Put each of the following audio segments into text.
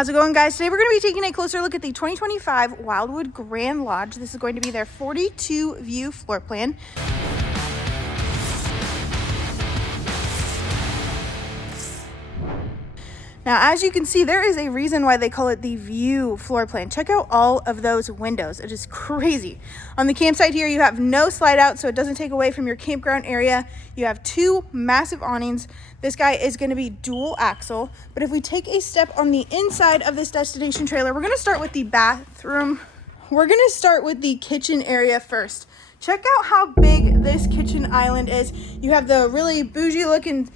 How's it going, guys? Today we're going to be taking a closer look at the 2025 Wildwood Grand Lodge. This is going to be their 42 view floor plan. Now, as you can see, there is a reason why they call it the view floor plan. Check out all of those windows. It is crazy. On the campsite here, you have no slide out, so it doesn't take away from your campground area. You have two massive awnings. This guy is going to be dual axle. But if we take a step on the inside of this destination trailer, we're going to start with the bathroom. We're going to start with the kitchen area first. Check out how big this kitchen island is. You have the really bougie looking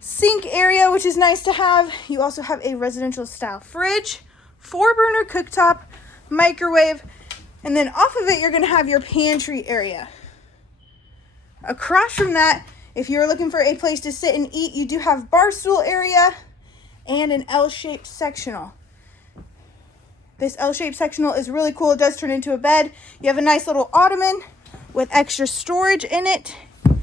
sink area, which is nice to have. You also have a residential style fridge, 4-burner cooktop, microwave, and then off of it you're going to have your pantry area. Across from that, if you're looking for a place to sit and eat, you do have bar stool area and an L-shaped sectional. This L-shaped sectional is really cool. It does turn into a bed. You have a nice little ottoman with extra storage in it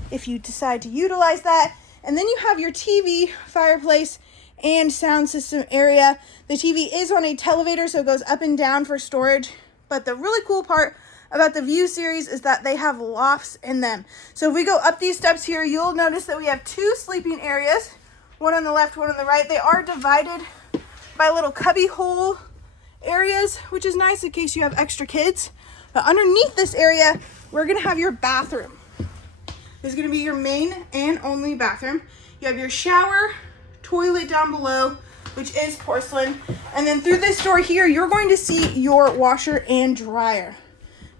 if you decide to utilize that. And then you have your TV, fireplace, and sound system area. The TV is on a televator, so it goes up and down for storage. But the really cool part about the View series is that they have lofts in them. So if we go up these steps here, you'll notice that we have two sleeping areas, one on the left, one on the right. They are divided by little cubby hole areas, which is nice in case you have extra kids. But underneath this area, we're gonna have your bathroom. This is going to be your main and only bathroom. You have your shower, toilet down below, which is porcelain. And then through this door here, you're going to see your washer and dryer.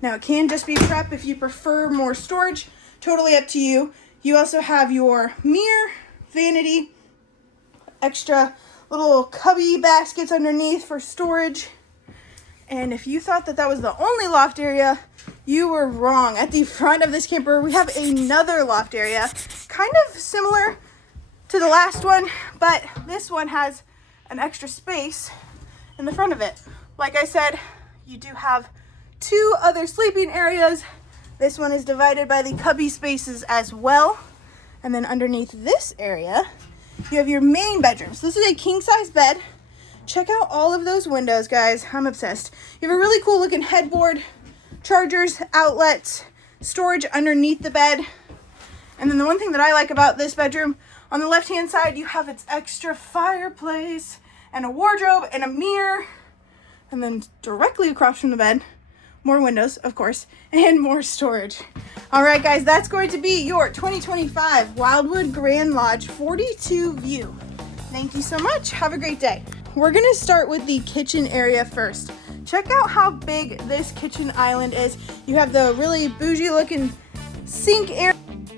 Now, it can just be prep if you prefer more storage. Totally up to you. You also have your mirror, vanity, extra little cubby baskets underneath for storage. And if you thought that that was the only loft area, you were wrong. At the front of this camper, we have another loft area, kind of similar to the last one, but this one has an extra space in the front of it. Like I said, you do have two other sleeping areas. This one is divided by the cubby spaces as well. And then underneath this area, you have your main bedroom. So this is a king-size bed. Check out all of those windows, guys. I'm obsessed. You have a really cool looking headboard, chargers, outlets, storage underneath the bed. And then the one thing that I like about this bedroom, on the left hand side you have its extra fireplace and a wardrobe and a mirror. And then directly across from the bed, more windows, of course, and more storage. All right, guys, that's going to be your 2025 Wildwood Grand Lodge 42 view. Thank you so much. Have a great day. We're gonna start with the kitchen area first. Check out how big this kitchen island is. You have the really bougie looking sink area.